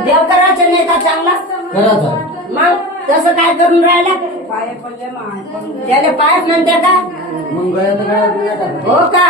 देव करायचं नाही का चांगला मग तसं काय करून राहिला पाय पडले त्याला पायच म्हणते का हो का